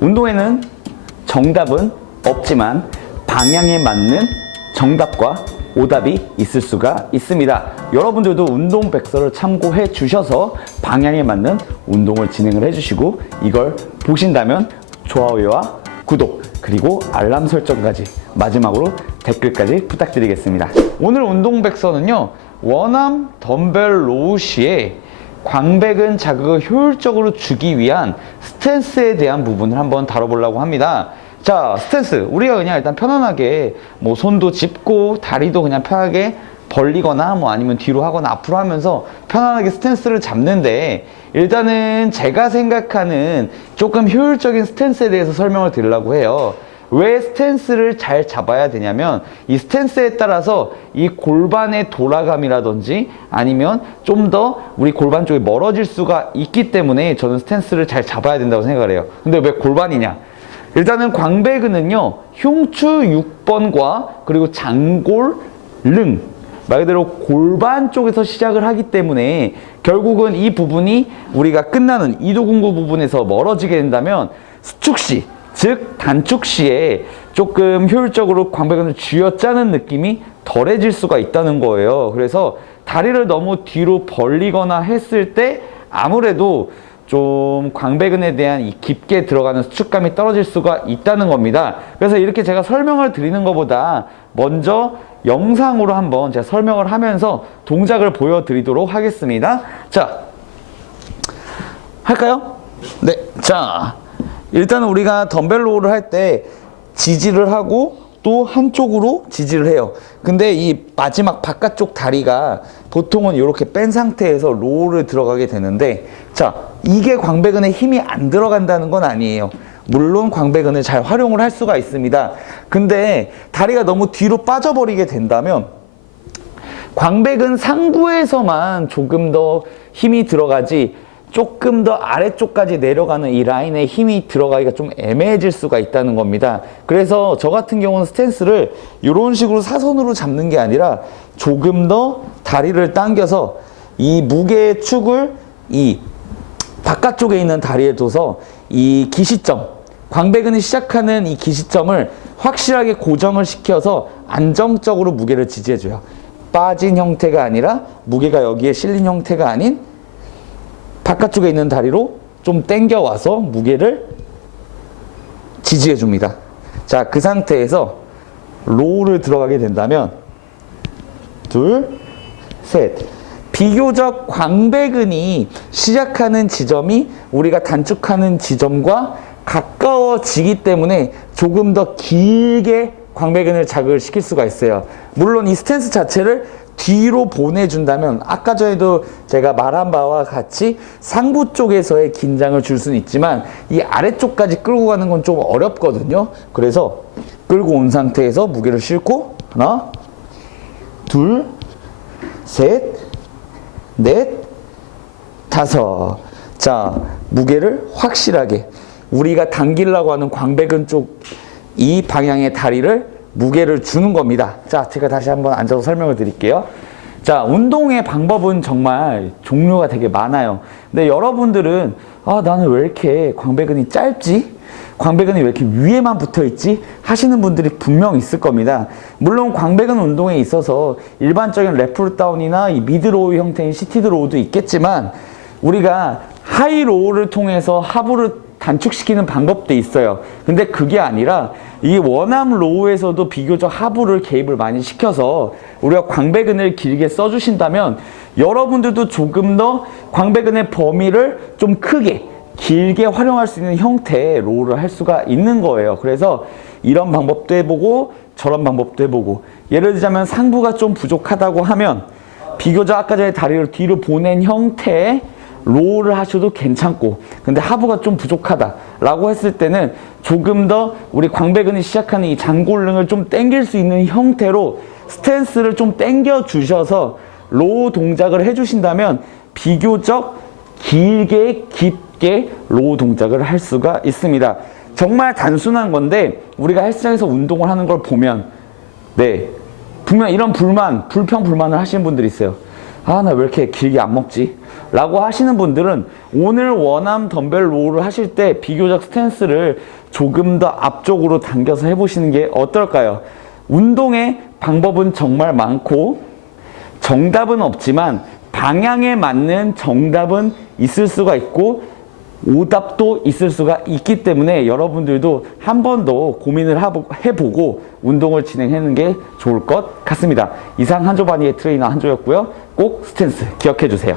운동에는 정답은 없지만 방향에 맞는 정답과 오답이 있을 수가 있습니다. 여러분들도 운동 백서를 참고해 주셔서 방향에 맞는 운동을 진행을 해 주시고 이걸 보신다면 좋아요와 구독 그리고 알람 설정까지 마지막으로 댓글까지 부탁드리겠습니다. 오늘 운동 백서는요. 원암 덤벨 로우 시에 광배근 자극을 효율적으로 주기 위한 스탠스에 대한 부분을 한번 다뤄보려고 합니다. 자, 스탠스. 우리가 그냥 일단 편안하게 뭐 손도 짚고 다리도 그냥 편하게 벌리거나 뭐 아니면 뒤로 하거나 앞으로 하면서 편안하게 스탠스를 잡는데 일단은 제가 생각하는 조금 효율적인 스탠스에 대해서 설명을 드리려고 해요. 왜 스탠스를 잘 잡아야 되냐면 이 스탠스에 따라서 이 골반의 돌아감이라든지 아니면 좀 더 우리 골반 쪽이 멀어질 수가 있기 때문에 저는 스탠스를 잘 잡아야 된다고 생각을 해요. 근데 왜 골반이냐? 일단은 광배근은요 흉추 6번과 그리고 장골 릉 말 그대로 골반 쪽에서 시작을 하기 때문에 결국은 이 부분이 우리가 끝나는 이도공구 부분에서 멀어지게 된다면 수축 시, 즉 단축 시에 조금 효율적으로 광배근을 쥐어짜는 느낌이 덜해질 수가 있다는 거예요. 그래서 다리를 너무 뒤로 벌리거나 했을 때 아무래도 좀 광배근에 대한 이 깊게 들어가는 수축감이 떨어질 수가 있다는 겁니다. 그래서 이렇게 제가 설명을 드리는 것보다 먼저 영상으로 한번 제가 설명을 하면서 동작을 보여드리도록 하겠습니다. 자, 할까요? 네. 자, 일단은 우리가 덤벨 로우를 할 때 지지를 하고 또 한쪽으로 지지를 해요. 근데 이 마지막 바깥쪽 다리가 보통은 이렇게 뺀 상태에서 로우를 들어가게 되는데 자, 이게 광배근에 힘이 안 들어간다는 건 아니에요. 물론 광배근을 잘 활용을 할 수가 있습니다. 근데 다리가 너무 뒤로 빠져버리게 된다면 광배근 상부에서만 조금 더 힘이 들어가지 조금 더 아래쪽까지 내려가는 이 라인에 힘이 들어가기가 좀 애매해질 수가 있다는 겁니다. 그래서 저 같은 경우는 스탠스를 이런 식으로 사선으로 잡는 게 아니라 조금 더 다리를 당겨서 이 무게의 축을 이 바깥쪽에 있는 다리에 둬서 이 기시점, 광배근이 시작하는 이 기시점을 확실하게 고정을 시켜서 안정적으로 무게를 지지해줘요. 빠진 형태가 아니라 무게가 여기에 실린 형태가 아닌 바깥쪽에 있는 다리로 좀 당겨 와서 무게를 지지해 줍니다. 자, 그 상태에서 로우를 들어가게 된다면 둘, 셋. 비교적 광배근이 시작하는 지점이 우리가 단축하는 지점과 가까워지기 때문에 조금 더 길게 광배근을 자극을 시킬 수가 있어요. 물론 이 스탠스 자체를 뒤로 보내준다면 아까 전에도 제가 말한 바와 같이 상부 쪽에서의 긴장을 줄 수는 있지만 이 아래쪽까지 끌고 가는 건 좀 어렵거든요. 그래서 끌고 온 상태에서 무게를 싣고 하나, 둘, 셋, 넷, 다섯. 자, 무게를 확실하게 우리가 당기려고 하는 광배근 쪽 이 방향의 다리를 무게를 주는 겁니다. 자, 제가 다시 한번 앉아서 설명을 드릴게요. 자, 운동의 방법은 정말 종류가 되게 많아요. 근데 여러분들은 아, 나는 왜 이렇게 광배근이 짧지? 광배근이 왜 이렇게 위에만 붙어 있지? 하시는 분들이 분명 있을 겁니다. 물론 광배근 운동에 있어서 일반적인 레프트 다운이나 이 미드 로우 형태인 시티드 로우도 있겠지만 우리가 하이 로우를 통해서 하부를 단축시키는 방법도 있어요. 근데 그게 아니라 이 원암 로우에서도 비교적 하부를 개입을 많이 시켜서 우리가 광배근을 길게 써주신다면 여러분들도 조금 더 광배근의 범위를 좀 크게 길게 활용할 수 있는 형태의 로우를 할 수가 있는 거예요. 그래서 이런 방법도 해보고 저런 방법도 해보고 예를 들자면 상부가 좀 부족하다고 하면 비교적 아까 전에 다리를 뒤로 보낸 형태의 로우를 하셔도 괜찮고 근데 하부가 좀 부족하다 라고 했을 때는 조금 더 우리 광배근이 시작하는 이 장골릉을 좀 당길 수 있는 형태로 스탠스를 좀 당겨 주셔서 로우 동작을 해주신다면 비교적 길게 깊게 로우 동작을 할 수가 있습니다. 정말 단순한 건데 우리가 헬스장에서 운동을 하는 걸 보면 네 분명 이런 불만, 불평 불만을 하시는 분들이 있어요. 아 나 왜 이렇게 길게 안 먹지? 라고 하시는 분들은 오늘 원암 덤벨 로우를 하실 때 비교적 스탠스를 조금 더 앞쪽으로 당겨서 해보시는 게 어떨까요? 운동의 방법은 정말 많고 정답은 없지만 방향에 맞는 정답은 있을 수가 있고 오답도 있을 수가 있기 때문에 여러분들도 한 번 더 고민을 해보고 운동을 진행하는 게 좋을 것 같습니다. 이상 한조 바니의 트레이너 한조였고요. 꼭 스탠스 기억해 주세요.